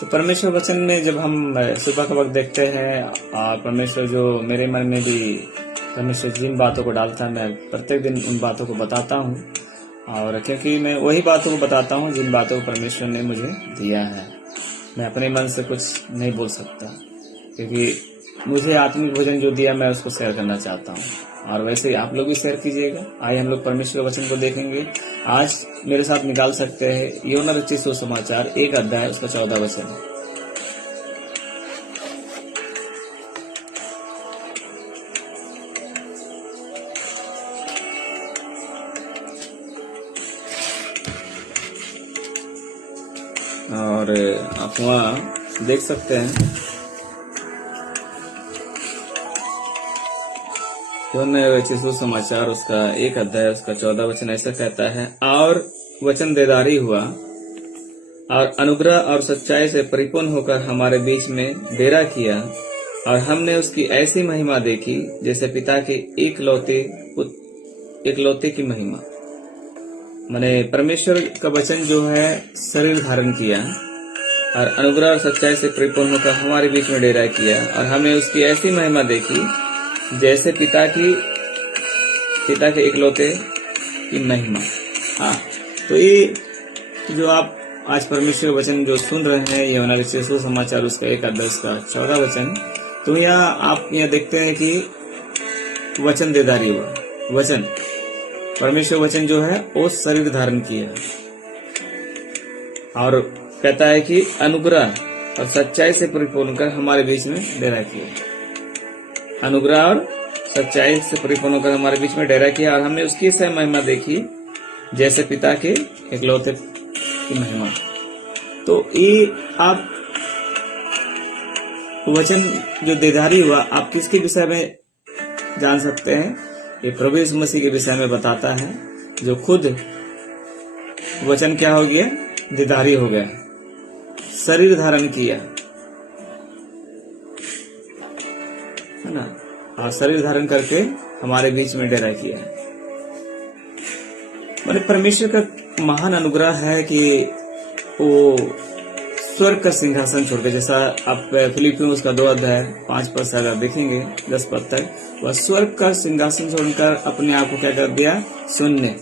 तो परमेश्वर वचन में जब हम सुबह का वक्त देखते हैं और परमेश्वर जो मेरे मन में भी परमेश्वर जिन बातों को डालता है मैं प्रत्येक दिन उन बातों को बताता हूँ, और क्योंकि मैं वही बातों को बताता हूँ जिन बातों को परमेश्वर ने मुझे दिया है। मैं अपने मन से कुछ नहीं बोल सकता, क्योंकि मुझे आत्मिक भोजन जो दिया मैं उसको शेयर करना चाहता हूँ, और वैसे ही आप लोग भी शेयर कीजिएगा। आइए हम लोग परमेश्वर वचन को देखेंगे। आज मेरे साथ निकाल सकते हैं यूहन्ना रचित सुसमाचार 1 अध्याय उसका 14 वचन। और आप वहाँ देख सकते हैं यूहन्ना रचित सुसमाचार उसका 1 अध्याय उसका 14 वचन ऐसा कहता है, और वचन देदारी हुआ और अनुग्रह और सच्चाई से परिपूर्ण होकर हमारे बीच में डेरा किया, और हमने उसकी ऐसी महिमा देखी जैसे पिता के एकलौते की महिमा। माने परमेश्वर का वचन जो है शरीर धारण किया और अनुग्रह और सच्चाई से परिपूर्ण होकर हमारे बीच में डेरा किया, और हमने उसकी ऐसी महिमा देखी जैसे पिता के एकलौते की महिमा। हाँ, तो ये जो आप आज परमेश्वर वचन जो सुन रहे हैं यूहन्ना रचित सुसमाचार उसका 1 अध्याय उसका 14 वचन, तो यहाँ आप यहाँ देखते हैं कि वचन देदारी हुआ। वचन परमेश्वर वचन जो है वो शरीर धारण किया, और कहता है कि अनुग्रह और सच्चाई से परिपूर्ण कर हमारे बीच में डेरा किया। अनुग्रह और सच्चाई से परिपूर्ण होकर हमारे बीच में डेरा किया, और हमने उसकी से महिमा देखी जैसे पिता के एकलौते की महिमा। तो ये आप वचन जो देदारी हुआ आप किसके विषय में जान सकते हैं? ये प्रभु यीशु मसीह के विषय में बताता है, जो खुद वचन क्या हो गया? देदारी हो गया, शरीर धारण किया, है ना, और शरीर धारण करके हमारे बीच में डेरा किया। मतलब परमेश्वर का महान अनुग्रह है कि वो स्वर्ग का सिंहासन छोड़कर, जैसा आप फिलिपियों उसका 2 अध्याय 5 पद से अगर देखेंगे 10 पद तक, वह स्वर्ग का सिंहासन छोड़कर अपने आप को क्या कर दिया? शून्य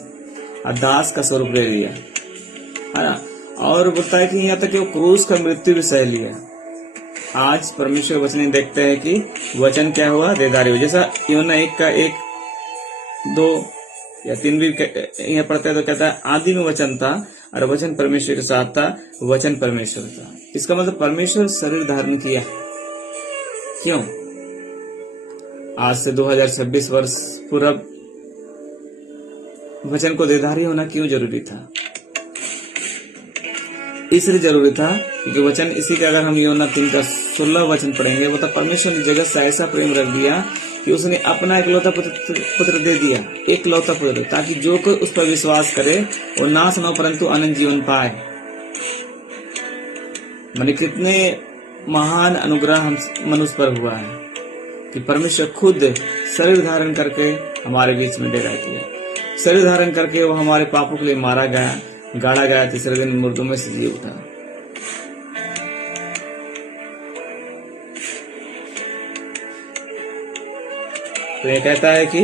और दास का स्वरूप ले लिया, है ना। और बोलता है कि यहाँ तक कि वो क्रूस का मृत्यु भी सह लिया। आज परमेश्वर वचन देखते हैं कि वचन क्या हुआ? देदारी हुआ। जैसा यूहन्ना 1 का 1, 2 या 3 भी यहाँ पढ़ते हैं तो कहता है आदि में वचन था और वचन परमेश्वर के साथ था, वचन परमेश्वर था। इसका मतलब परमेश्वर शरीर धारण किया। क्यों? आज से 2026 वर्ष पूर्व वचन को देदारी होना क्यों जरूरी था? इसलिए जरूरी था क्योंकि वचन इसी का अगर हम यूहन्ना 3 का 16 वचन पढ़ेंगे, वो तो परमेश्वर ने जगत से ऐसा प्रेम रख दिया कि उसने अपना एकलौता पुत्र दे दिया, एकलौता पुत्र, ताकि जो कोई उस पर विश्वास करे वो नाश न हो परंतु अनंत जीवन पाए। माने कितने महान अनुग्रह हम मनुष्य पर हुआ है कि परमेश्वर खुद शरीर धारण करके हमारे बीच में डेरा किया। शरीर धारण करके वो हमारे पापों के लिए मारा गया, गाड़ा गया, तीसरे दिन मुर्दों में से जी उठा। तो ये कहता है कि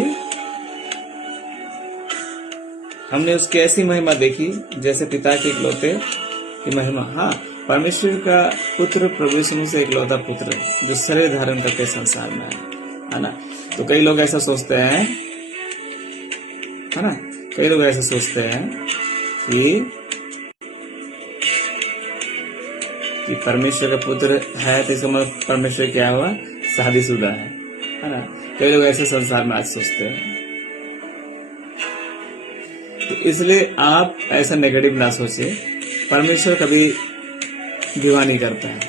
हमने उसकी ऐसी महिमा देखी जैसे पिता के एकलौते की महिमा। हाँ, परमेश्वर का पुत्र प्रभु यीशु मसीह एकलौता पुत्र जो शरीर धारण करके संसार में है ना। तो कई लोग ऐसा सोचते हैं, है ना, कई लोग ऐसा सोचते हैं कि परमेश्वर का पुत्र है तो इसका मतलब परमेश्वर क्या हुआ? शादीशुदा है ना। कई लोग ऐसे संसार में आज सोचते हैं। तो इसलिए आप ऐसा नेगेटिव ना सोचे। परमेश्वर कभी विवाह नहीं करता है,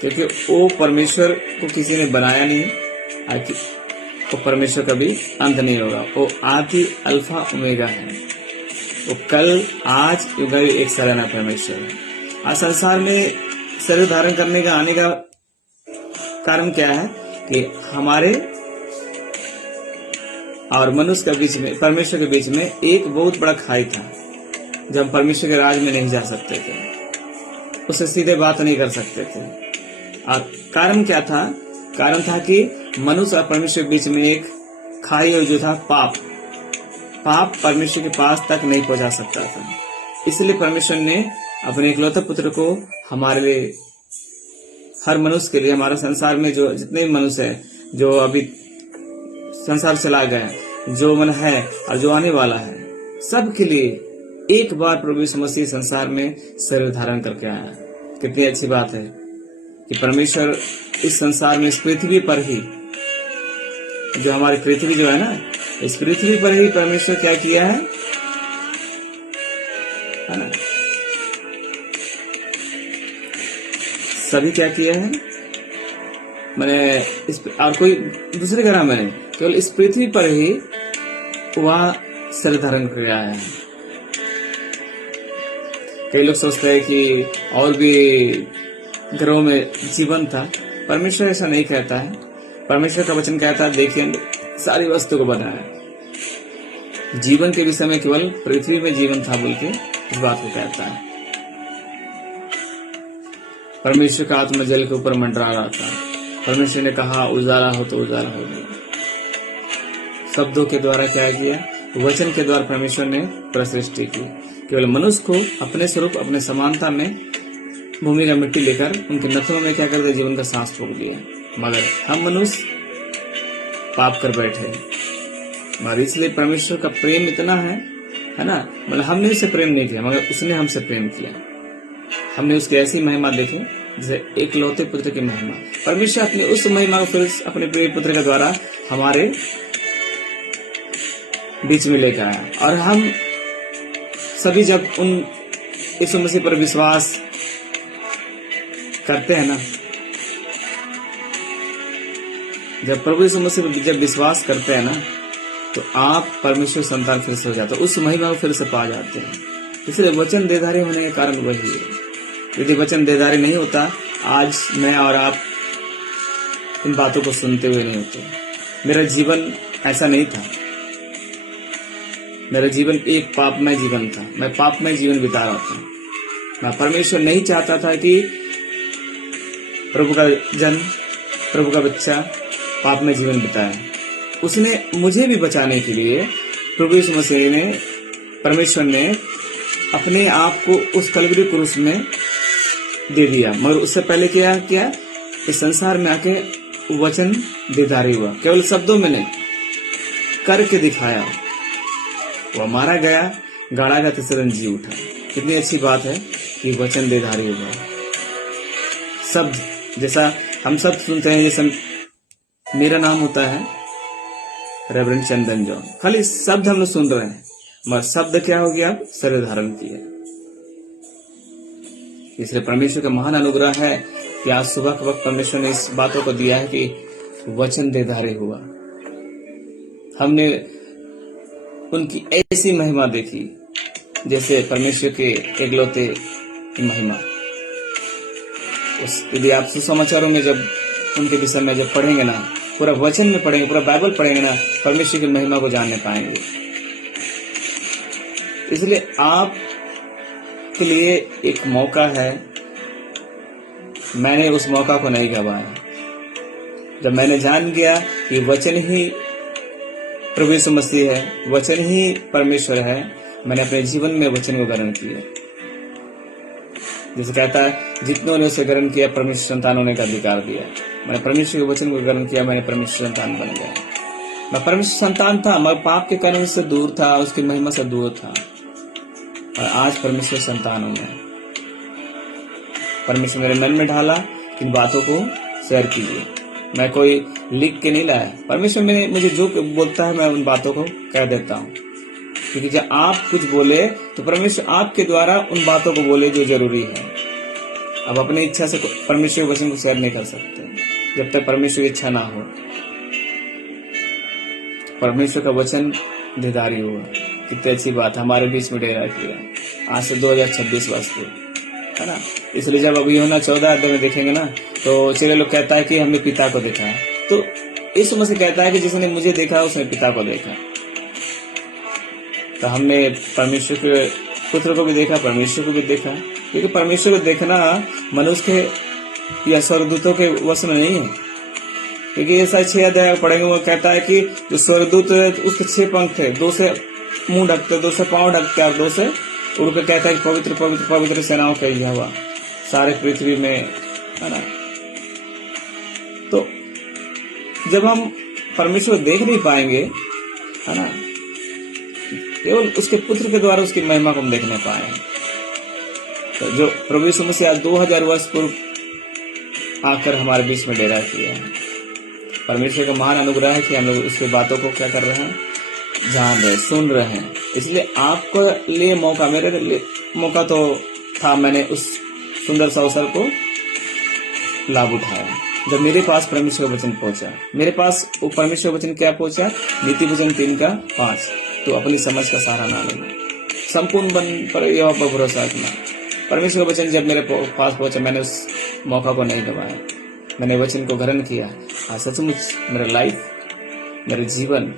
क्योंकि वो परमेश्वर को किसी ने बनाया नहीं। वो परमेश्वर कभी अंत नहीं होगा। वो आदि अल्फा ओमेगा है। वो कल आज युग एक सराहना परमेश्वर है। आज संसार में शरीर धारण करने का आने का कारण क्या है कि हमारे और मनुष्य के बीच में, परमेश्वर के बीच में एक बहुत बड़ा खाई था, जब हम परमेश्वर के राज में नहीं जा सकते थे। उससे सीधे बात नहीं कर सकते थे। और कारण क्या था? कारण था कि मनुष्य और परमेश्वर के बीच में एक खाई हुई जो था पाप परमेश्वर के पास तक नहीं पहुंचा सकता था। इसलिए परमेश्वर ने अपने इकलौते पुत्र को हमारे लिए, हर मनुष्य के लिए, हमारे संसार में जो जितने भी मनुष्य है, जो अभी संसार चला गया, जो मन है और जो आने वाला है, सब के लिए एक बार प्रभु यीशु मसीह संसार में शरीर धारण करके आया। कितनी अच्छी बात है कि परमेश्वर इस संसार में, इस पृथ्वी पर ही, जो हमारी पृथ्वी जो है ना, इस पृथ्वी पर ही परमेश्वर क्या किया है ना, सभी क्या किया है, मैंने इस और कोई दूसरे ग्रह में नहीं, केवल इस पृथ्वी पर ही वह शरीर धारण कर गया है। कई लोग सोचते हैं कि और भी ग्रहों में जीवन था। परमेश्वर ऐसा नहीं कहता है। परमेश्वर का वचन कहता है, देखिए सारी वस्तु को बनाया, जीवन के विषय में केवल पृथ्वी में जीवन था बोल के इस बात को कहता है। परमेश्वर का आत्मा जल के ऊपर मंडरा रहा था। परमेश्वर ने कहा उजाला हो तो उजाला हो गया। शब्दों के द्वारा क्या किया? वचन के द्वारा परमेश्वर ने सृष्टि की। केवल मनुष्य को अपने स्वरूप, अपने समानता में भूमि का मिट्टी लेकर उनके नथनों में क्या कर दिया? जीवन का सांस फूंक दिया। मगर हम मनुष्य पाप कर बैठे, मगर इसलिए परमेश्वर का प्रेम इतना है ना, मतलब हमने उससे प्रेम नहीं किया, मगर उसने हमसे प्रेम किया। हमने उसकी ऐसी महिमा देखी जैसे एकलौते पुत्र की महिमा। परमेश्वर अपनी उस महिमा को फिर अपने प्रिय पुत्र के द्वारा हमारे बीच में लेकर आया। और हम सभी जब उन यीशु मसीह पर विश्वास करते हैं ना, जब प्रभु यीशु मसीह पर जब विश्वास करते हैं ना, तो आप परमेश्वर संतान फिर से हो जाते, उस महिमा को फिर से पा जाते हैं। इसलिए वचन देधारी होने के कारण वही है। यदि वचन देधारी नहीं होता, आज मैं और आप इन बातों को सुनते हुए नहीं होते। मेरा जीवन ऐसा नहीं था। मेरा जीवन एक पापमय जीवन था। मैं पापमय जीवन बिता रहा था। मैं परमेश्वर नहीं चाहता था कि प्रभु का जन, प्रभु का बच्चा पाप में जीवन बिताए। उसने मुझे भी बचाने के लिए प्रभु यीशु मसीह ने, परमेश्वर ने अपने आप को उस कलवरी क्रूस में दे दिया। मगर उससे पहले क्या किया? इस संसार में आके वचन देधारी हुआ। केवल शब्दों में नहीं, करके दिखाया। वो मारा गया, गाड़ा गया, तीसरे दिन जी उठा। कितनी अच्छी बात है कि वचन देधारी हुआ। शब्द जैसा हम सब सुनते हैं, जैसे मेरा नाम होता है रेवरेंड चंदन जॉन, खाली शब्द हम लोग सुन रहे हैं, मगर शब्द क्या हो गया? अब शरीर धारण किया। इसलिए परमेश्वर का महान अनुग्रह है कि आज सुबह के वक्त परमेश्वर ने इस बातों को दिया है कि वचन देधारी हुआ। हमने उनकी ऐसी महिमा देखी जैसे परमेश्वर के एकलौते की महिमा। यदि आप सुसमाचारों में जब उनके विषय में जब पढ़ेंगे ना, पूरा वचन में पढ़ेंगे, पूरा बाइबल पढ़ेंगे ना, परमेश्वर की महिमा को जानने पाएंगे। इसलिए आप के लिए एक मौका है। मैंने उस मौका को नहीं गवाया। जब मैंने जान गया कि वचन ही प्रभु यीशु मसीह है, वचन ही परमेश्वर है, मैंने अपने जीवन में वचन को ग्रहण किया। जैसे कहता है, जितनों ने उसे ग्रहण किया परमेश्वर संतान होने का अधिकार दिया। मैंने परमेश्वर के वचन को ग्रहण किया, मैंने परमेश्वर संतान बन गया। मैं परमेश्वर संतान था, मगर पाप के कारण से दूर था, उसकी महिमा से दूर था, और आज परमेश्वर संतान हूं मैं। परमेश्वर मेरे मन में ढाला, इन बातों को शेयर कीजिए। मैं कोई लिख के नहीं लाया। परमेश्वर मुझे जो बोलता है मैं उन बातों को कह देता हूँ, क्योंकि जब आप कुछ बोले तो परमेश्वर आपके द्वारा उन बातों को बोले जो जरूरी है। अब अपनी इच्छा से परमेश्वर के वचन को शेयर नहीं कर सकते जब तक परमेश्वर की इच्छा ना हो। परमेश्वर का वचन देधारी हुआ। कितनी अच्छी बात, हमारे बीच में डेरा किया आज से 2026 वर्ष को, है ना। इसलिए जब अभी यूहन्ना 14 अध्याय में देखेंगे ना, तो चेले लोग कहता है कि हमने पिता को देखा है। तो यीशु मसीह कहता है कि जिसने मुझे देखा उसने पिता को देखा। तो हमने परमेश्वर के पुत्र को भी देखा, परमेश्वर को भी देखा। क्योंकि परमेश्वर को देखना मनुष्य के या स्वर्गदूतों के वश में नहीं है। क्योंकि ऐसा 6 अध्याय पढ़ेंगे, वो कहता है कि जो स्वर्गदूत उसके 6 पंख थे, 2 से मुंह ढकते, 2 से पांव ढकते और 2 से उड़ के कहता है कि पवित्र पवित्र पवित्र सेनाओं का यहोवा सारे पृथ्वी में, है ना। तो जब हम परमेश्वर देख नहीं पाएंगे, है ना, केवल उसके पुत्र के द्वारा उसकी महिमा को हम देख नहीं पाए। तो जो प्रभु यीशु मसीह 2000 वर्ष पूर्व आकर हमारे बीच में डेरा किया है, परमेश्वर का महान अनुग्रह है कि हम लोग उसकी बातों को क्या कर रहे हैं, जान रहे, सुन रहे हैं। इसलिए आपको लिए मौका, मेरे लिए मौका तो था, मैंने उस सुंदर सा अवसर को लाभ उठाया जब मेरे पास परमेश्वर का वचन पहुंचा। मेरे पास वो परमेश्वर वचन क्या पहुंचा, नीति वचन 3:5, तो अपनी समझ का सहारा ना लेना, संपूर्ण बन पर यहोवा पर भरोसा रखना। परमेश्वर का वचन जब मेरे पास पहुंचा, मैंने उस मौका को नहीं गवाया, मैंने वचन को ग्रहण किया। आज सचमुच मेरा लाइफ, मेरा जीवन,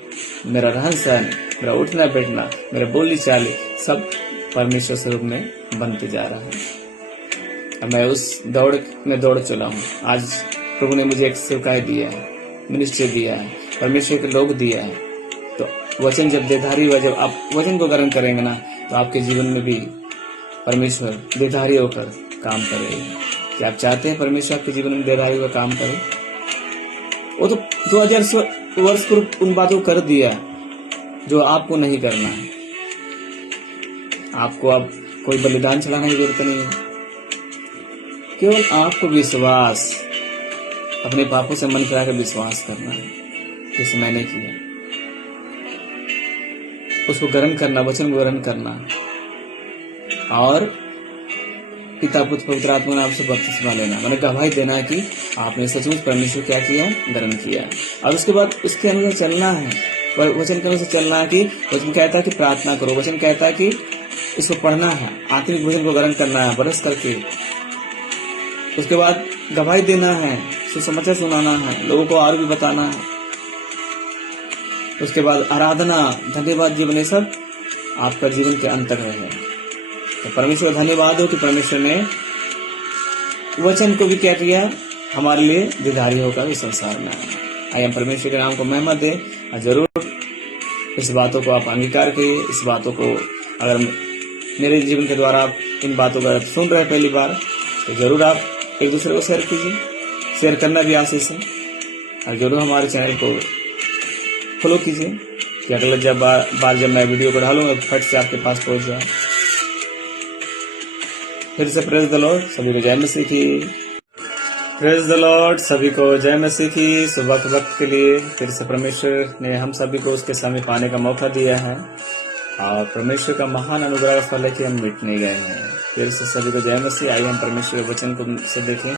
मेरा रहन सहन, मेरा उठना बैठना, मेरा बोली चाली सब परमेश्वर स्वरूप में बनते जा रहा है। मैं उस दौड़ में दौड़ चला हूँ। आज प्रभु ने मुझे एक सेवकाई दिया है, मिनिस्ट्री दिया है, परमेश्वर के लोग दिया है। तो वचन जब देधारी हुआ, जब आप वचन को ग्रहण करेंगे ना, तो आपके जीवन में भी परमेश्वर देधारी होकर काम करेगा। क्या आप चाहते हैं परमेश्वर आपके जीवन में देधारी होकर काम करे? वो तो 2000 वर्ष पूर्व उन बातों को कर दिया जो आपको नहीं करना है। आपको अब कोई बलिदान चढ़ाने की जरूरत नहीं है, केवल आपको विश्वास, अपने पापों से मन फिरा कर विश्वास करना है, जैसे मैंने किया, उसको ग्रहण करना, वचन को ग्रहण करना, और पिता पुत्र पवित्र आत्मा नाम से बपतिस्मा लेना, मैंने गवाही देना है कि आपने सचमुच परमेश्वर क्या किया, ग्रहण किया। और उसके बाद उसके अनुसार चलना है, वचन के अनुसार चलना है। कि वचन कहता है कि प्रार्थना करो, वचन कहता है कि इसको पढ़ना है, आत्मिक भोजन को ग्रहण करना है बरस करके। उसके बाद गवाही देना है, सुसमाचार सुनाना है, लोगों को और भी बताना है। उसके बाद आराधना, धन्यवाद जीवन, ये सब आपका जीवन के अंतर्गत है। तो परमेश्वर धन्यवाद हो कि परमेश्वर ने वचन को भी क्या किया, हमारे लिए दिधारी होकर इस संसार में आया। आइए हम परमेश्वर के नाम को महिमा दें, और जरूर इस बातों को आप अंगीकार करिए। इस बातों को अगर मेरे जीवन के द्वारा आप इन बातों को सुन रहे हैं पहली बार, तो जरूर आप एक दूसरे को शेयर कीजिए। शेयर करना भी आशीष है। और जरूर हमारे चैनल को फॉलो कीजिए कि अगला जब मैं वीडियो को डालूंगा फट से आपके पास पहुंच जाए। फिर से प्रेज द लॉर्ड, सभी को जय मसीह की। प्रेज द लॉर्ड, सभी को जय मसीह की। सुबह के वक्त के लिए फिर से परमेश्वर ने हम सभी को उसके सामने पाने का मौका दिया है, और परमेश्वर का महान अनुग्रह का फल है कि हम मिट नहीं गए हैं। फिर से सभी को जय मसीह। आइए हम परमेश्वर के वचन को से देखें।